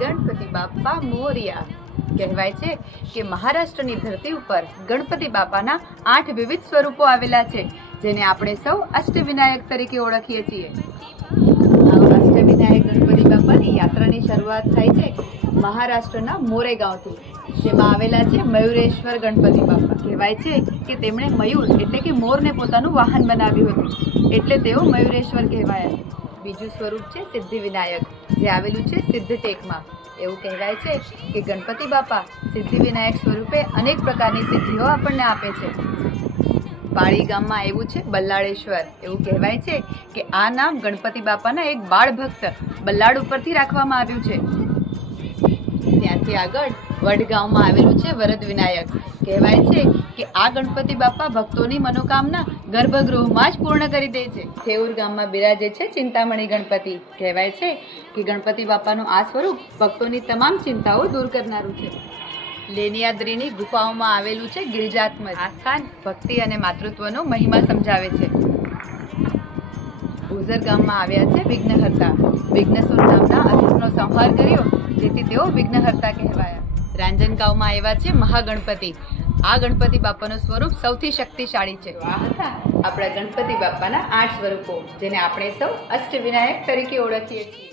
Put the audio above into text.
ગણપતિ બાપા મોરિયા. કહેવાય છે કે મહારાષ્ટ્રની ધરતી ઉપર ગણપતિ બાપાના 8 વિવિધ સ્વરૂપો આવેલા છે, જેને આપણે સૌ અષ્ટવિનાયક તરીકે ઓળખીએ છીએ. અષ્ટવિનાયક ગણપતિ બાપાની યાત્રાની શરૂઆત થાય છે મહારાષ્ટ્રના મોરેગાંવથી, જેમાં આવેલા છે મયુરેશ્વર ગણપતિ બાપા. કહેવાય છે કે તેમણે મયુર એટલે કે મોરને પોતાનું વાહન બનાવ્યું હતું, એટલે તેઓ મયુરેશ્વર કહેવાયા. બીજું સ્વરૂપ છે સિદ્ધિવિનાયક, જે આવેલું છે સિદ્ધટેકમાં. એવું કહેવાય છે કે ગણપતિ બાપા સિદ્ધિવિનાયક સ્વરૂપે અનેક પ્રકારની સિદ્ધિઓ આપણને આપે છે. પાળી ગામમાં આવ્યું છે બલ્લાળેશ્વર. એવું કહેવાય છે કે આ નામ ગણપતિ બાપાના એક બાળ ભક્ત બલ્લાડ ઉપરથી રાખવામાં આવ્યું છે. ત્યાંથી આગળ વડગાંવમાં આવેલું છે વરદ વિનાયક. કહેવાય છે કે આ ગણપતિ બાપા ભક્તોની મનોકામના ગર્ભગૃહમાં જ પૂર્ણ કરી દે છે. થેઉર ગામમાં બિરાજે છે ચિંતામણી ગણપતિ. કહેવાય છે કે ગણપતિ બાપાનું આ સ્વરૂપ ભક્તોની તમામ ચિંતાઓ દૂર કરનારું છે. લેનિયાદ્રીની ગુફાઓમાં આવેલું છે ગિરિજાત્મજ. આ સ્થાન ભક્તિ અને માતૃત્વનો મહિમા સમજાવે છે. ઉઝર ગામમાં આવ્યા છે વિઘ્નહર્તા. વિઘ્નસુર નામના અસુરનો સંહાર કર્યો, જેથી તેઓ વિઘ્નહર્તા કહેવાયા. રાંજનગાંવમાં આવ્યા છે મહાગણપતિ. આ ગણપતિ બાપાનું સ્વરૂપ સૌથી શક્તિશાળી છે. આ હતા આપણા ગણપતિ બાપાના 8 સ્વરૂપો, જેને આપણે સૌ અષ્ટવિનાયક તરીકે ઓળખીએ છીએ.